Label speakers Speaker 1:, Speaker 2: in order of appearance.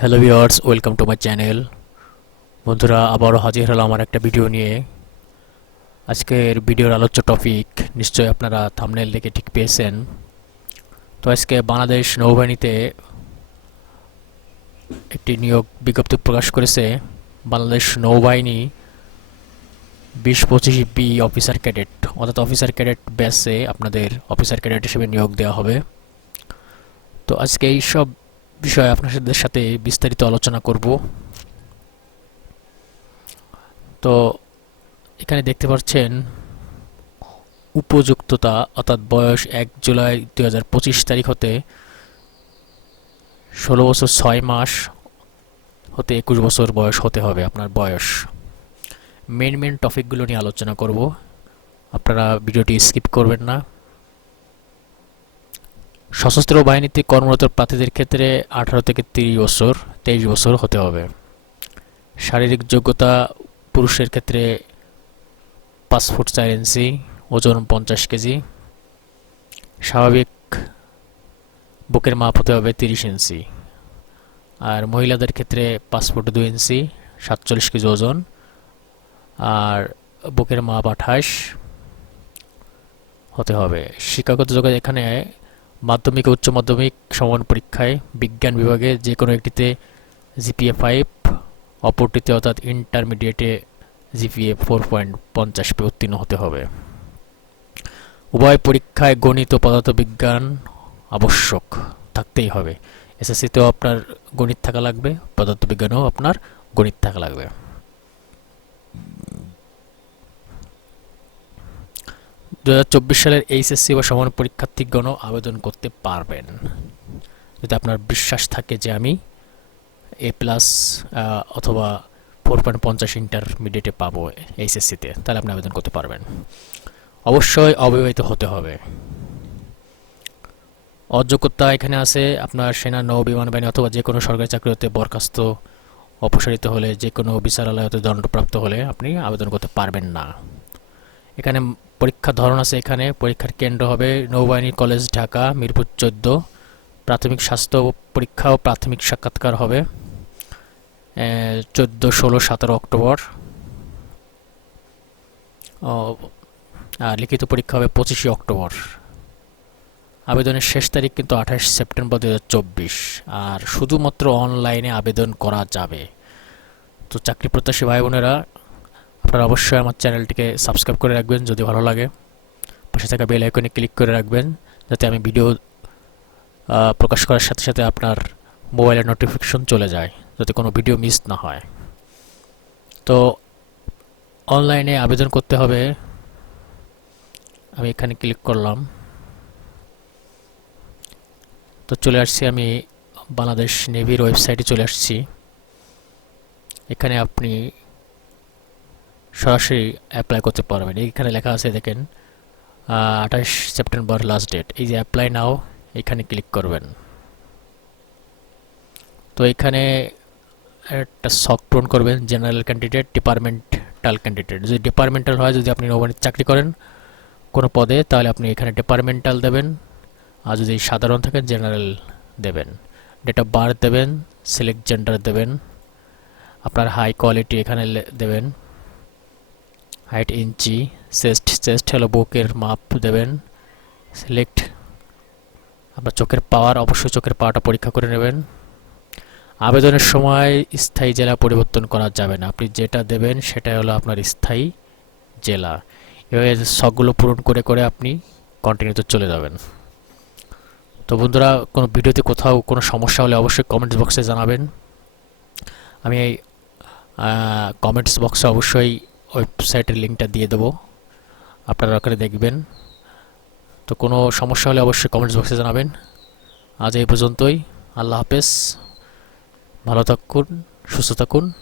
Speaker 1: Hello viewers welcome to my channel বন্ধুরা, আবারও হাজির হলো আমার একটা ভিডিও নিয়ে। আজকের ভিডিওর আলোচ্য টপিক নিশ্চয়ই আপনারা থামনেল দেখে ঠিক পেয়েছেন। তো আজকে বাংলাদেশ নৌবাহিনীতে একটি নিয়োগ বিজ্ঞপ্তি প্রকাশ করেছে বাংলাদেশ নৌবাহিনী বিশ পঁচিশ বি অফিসার ক্যাডেট অর্থাৎ অফিসার ক্যাডেট ব্যাসে আপনাদের অফিসার ক্যাডেট হিসেবে নিয়োগ দেওয়া হবে। তো আজকে এই সব বিষয়ে আপনাদের সাথে বিস্তারিত আলোচনা করব। তো এখানে দেখতে পাচ্ছেন, উপযুক্ততা অর্থাৎ বয়স এক জুলাই দুই হাজার পঁচিশ তারিখ হতে ষোলো বছর ছয় মাস হতে একুশ বছর বয়স হতে হবে আপনার বয়স। মেন মেন টপিকগুলো নিয়ে আলোচনা করব। আপনারা ভিডিওটি স্কিপ করবেন না। সশস্ত্র বাহিনীতে কর্মরত প্রার্থীদের ক্ষেত্রে আঠারো থেকে তিরিশ বছর, তেইশ বছর হতে হবে। শারীরিক যোগ্যতা পুরুষের ক্ষেত্রে পাঁচ ফুট চার ইঞ্চি, ওজন পঞ্চাশ কেজি। স্বাভাবিক বুকের মাপ হতে হবে তিরিশ ইঞ্চি। আর মহিলাদের ক্ষেত্রে পাঁচ ফুট দুই ইঞ্চি, সাতচল্লিশ কেজি ওজন। আর বুকের মাপ আঠাশ হতে হবে। শিক্ষাগত যোগ্যতা এখানে মাধ্যমিক ও উচ্চ মাধ্যমিক সমান পরীক্ষায় বিজ্ঞান বিভাগে যে কোনো একটিতে জিপিএ ফাইভ, অপরটিতে অর্থাৎ ইন্টারমিডিয়েটে জিপিএ ফোর পয়েন্ট পঞ্চাশ পে উত্তীর্ণ হতে হবে। উভয় পরীক্ষায় গণিত পদার্থবিজ্ঞান আবশ্যক, থাকতেই হবে। এসএসসিতেও আপনার গণিত থাকা লাগবে, পদার্থবিজ্ঞানেও আপনার গণিত থাকা লাগবে। দু হাজার চব্বিশ সালের এইচএসসি বা সমান পরীক্ষার্থীগণও আবেদন করতে পারবেন। যদি আপনার বিশ্বাস থাকে যে আমি এ প্লাস অথবা ফোর পয়েন্ট পঞ্চাশ ইন্টারমিডিয়েটে পাবো এইচএসসিতে, তাহলে আপনি আবেদন করতে পারবেন। অবশ্যই অবিবাহিত হতে হবে। অযোগ্যতা এখানে আছে, আপনার সেনা, নৌ, বিমান বাহিনী অথবা যে কোনো সরকারি চাকরি হতে বরখাস্ত, অপসারিত হলে, যে কোনো বিচারালয় হতে দণ্ডপ্রাপ্ত হলে আপনি আবেদন করতে পারবেন না। এখানে পরীক্ষার ধরন আছে এখানে। পরীক্ষার কেন্দ্র হবে নৌবাহিনী কলেজ ঢাকা, মিরপুর চোদ্দ। প্রাথমিক স্বাস্থ্য পরীক্ষা ও প্রাথমিক সাক্ষাৎকার হবে চোদ্দ, ষোলো, সতেরো অক্টোবর। আর লিখিত পরীক্ষা হবে পঁচিশে অক্টোবর। আবেদনের শেষ তারিখ কিন্তু আঠাশ সেপ্টেম্বর দু হাজার চব্বিশ। আর শুধুমাত্র অনলাইনে আবেদন করা যাবে। তো চাকরি প্রত্যাশী ভাই বোনেরা আপনারা অবশ্যই আমার চ্যানেলটিকে সাবস্ক্রাইব করে রাখবেন যদি ভালো লাগে। পাশে থাকা বেল আইকনে ক্লিক করে রাখবেন যাতে আমি ভিডিও প্রকাশ করার সাথে সাথে আপনার মোবাইলের নোটিফিকেশন চলে যায়, যাতে কোনো ভিডিও মিস না হয়। তো অনলাইনে আবেদন করতে হবে। আমি এখানে ক্লিক করলাম। তো চলে আসছি আমি বাংলাদেশ নেভির ওয়েবসাইটে চলে আসছি। এখানে আপনি সরাসরি অ্যাপ্লাই করতে পারবেন। এইখানে লেখা আছে, দেখেন আঠাশ সেপ্টেম্বর লাস্ট ডেট এই যে অ্যাপ্লাই নাও এখানে ক্লিক করবেন। তো এখানে একটা শখ পূরণ করবেন জেনারেল ক্যান্ডিডেট ডিপার্টমেন্টাল ক্যান্ডিডেট যদি ডিপার্টমেন্টাল হয়, যদি আপনি নৌবাহিনীতে চাকরি করেন কোনো পদে, তাহলে আপনি এখানে ডিপার্টমেন্টাল দেবেন। আর যদি সাধারণ থাকেন জেনারেল দেবেন। ডেট অফ বার্থ দেবেন সিলেক্ট জেন্ডার দেবেন। আপনার হাই কোয়ালিটি এখানে দেবেন। হাইট ইঞ্চি, চেস্ট চেস্ট হলো বুকের মাপ দেবেন। সিলেক্ট আপনার চোখের পাওয়ার, অবশ্যই চোখের পাওয়ারটা পরীক্ষা করে নেবেন। আবেদনের সময় স্থায়ী জেলা পরিবর্তন করা যাবে না। আপনি যেটা দেবেন সেটা হলো আপনার স্থায়ী জেলা। এভাবে সবগুলো পূরণ করে করে আপনি কন্টিনিউতে চলে যাবেন। তো বন্ধুরা, কোনো ভিডিওতে কোথাও কোনো সমস্যা হলে অবশ্যই কমেন্টস বক্সে জানাবেন। আমি এই কমেন্টস বক্সে অবশ্যই ওয়েবসাইটের লিঙ্কটা দিয়ে দেবো। আপনারা ওখানে দেখবেন। তো কোনো সমস্যা হলে অবশ্যই কমেন্টস বক্সে জানাবেন। আজ এই পর্যন্তই। আল্লাহ হাফেজ। ভালো থাকুন, সুস্থ থাকুন।